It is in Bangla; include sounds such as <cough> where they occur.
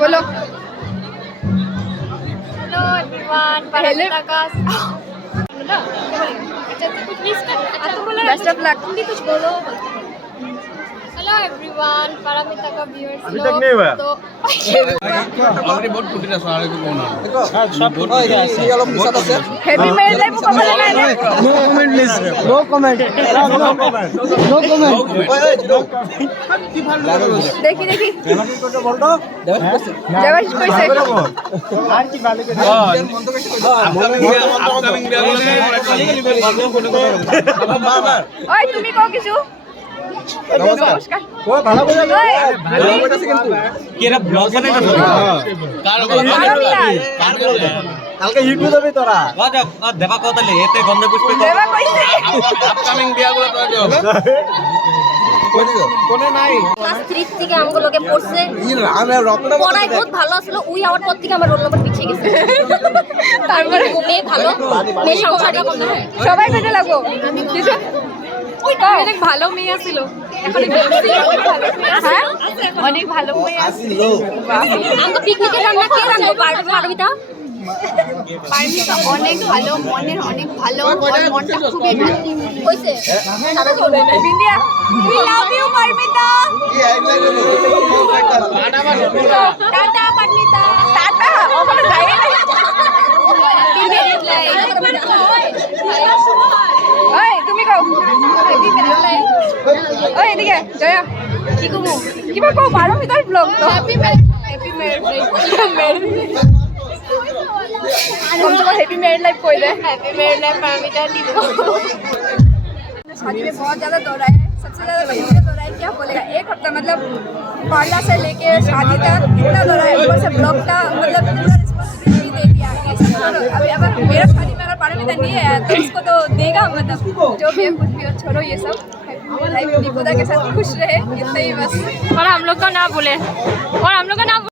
বলো। হ্যালো এভরিওয়ান হ্যালো আকাশ আচ্ছা তুমি প্লিজ আচ্ছা বলো বেস্ট অফ লাক তুমি কিছু বলো। हेलो एवरीवन पारामिता का व्यूअर्स अभी तक नहीं हुआ? तो অলরেডি বহুত ফুটি আছে আৰু একো কোৱা নাই हैप्पी मैरिज लाइफ को बोला मैंने no comment please no comment no comment no comment देखी देखी देवाशीष कैसे আর কি ভালো করে আপকামিং বিয়া ওই তুমি কও কিছু নমস্কার। ও ভালো করে ওই, কালকে ইউটিউবে যাবি তোরা। দেবা কতলে এতে গন্ধ পুষ্পে দেবা কইছে। আপকামিং বিয়াগুলো তোরা দিও কোনে নাই? ক্লাস থ্রি থেকে আমগুলোকে পড়ছে। পড়ায় বহুত ভালো আসলো উই আমার পর থেকে আমার রোল নম্বর পিছিয়ে গেছে। <laughs> তারপরে মেয়ে ভালো মেয়ে সংসারে। সবাই কেটে লাগবো। কিছু অনেক ভালো মেয়ে ছিল হ্যাঁ? অনেক ভালো মেয়ে আমাকে পিকনিকের রান্না কে রান্না পারবিতা পারমিতা? অনেক ভালো মনের অনেক ভালো মনটা খুবই ভালো। হয়েছে সারা জীবন Bindiya we love you Paramita. Tata Paramita. Tata কও ওই এদিকে জয়া কি কমু কিবা কও পারমিতার ব্লগ তো হ্যাপি হ্যাপি ম্যারিড कम से कम हैप्पी मैरिड लाइफ कोई दे हैप्पी मैरिड लाइफ पारमिता लिखो शादी में बहुत ज़्यादा दौड़ा है सबसे ज़्यादा वही से दौड़ा है क्या बोलेगा एक हफ्ता मतलब पार्ला से लेके शादी तक इतना दौड़ा है ऊपर से ब्लॉग का मतलब पूरा रिस्पॉन्सिबिलिटी दे दिया ये सब छोड़ो अभी अगर मेरा शादी में तो नहीं है तो उसको तो देगा मतलब जो भी है, कुछ भी हो, छोड़ो ये सब। लाइफ के साथ खुश रहे, इतना ही बस। और हम लोग का ना बोले और हम लोग का ना